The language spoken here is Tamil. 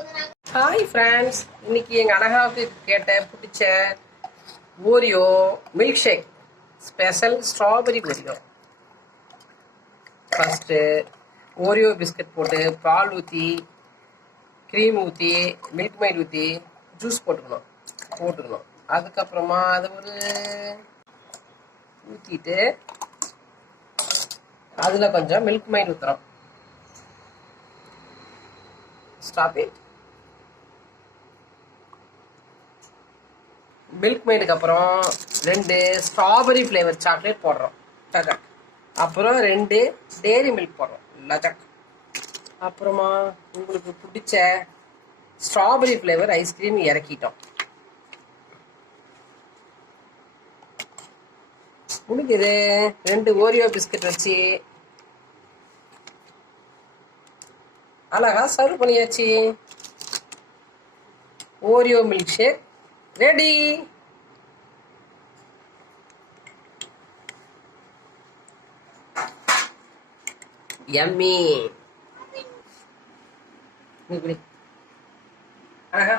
ஹாய் ஃப்ரெண்ட்ஸ், இன்னைக்கு எங்கள் அனகாவுக்கு கேட்ட பிடிச்ச Oreo milk shake special strawberry Oreo. First Oreo biscuit போட்டு பால் ஊற்றி க்ரீம் ஊற்றி மில்க் மைட் ஊற்றி ஜூஸ் போட்டுக்கணும். அதுக்கப்புறமா அதை ஊற்றிட்டு அதில் கொஞ்சம் மில்க் மைட் ஊற்றுறோம். Stop it. மில்க் மைடுக்கு அப்புறம் 2 ஸ்ட்ராபெரி ஃப்ளேவர் சாக்லேட் போடுறோம், லஜக். அப்புறம் 2 டேரி மில்க் போடுறோம், லஜக். அப்புறமா உங்களுக்கு பிடிச்ச ஸ்ட்ராபெரி ஃப்ளேவர் ஐஸ்கிரீம் இறக்கிட்டோம். முடிக்குது. 2 ஓரியோ பிஸ்கட் வச்சு அழகா சர்வ் பண்ணியாச்சு. Oreo milk shake ready. Yummy. இப்படி அழகா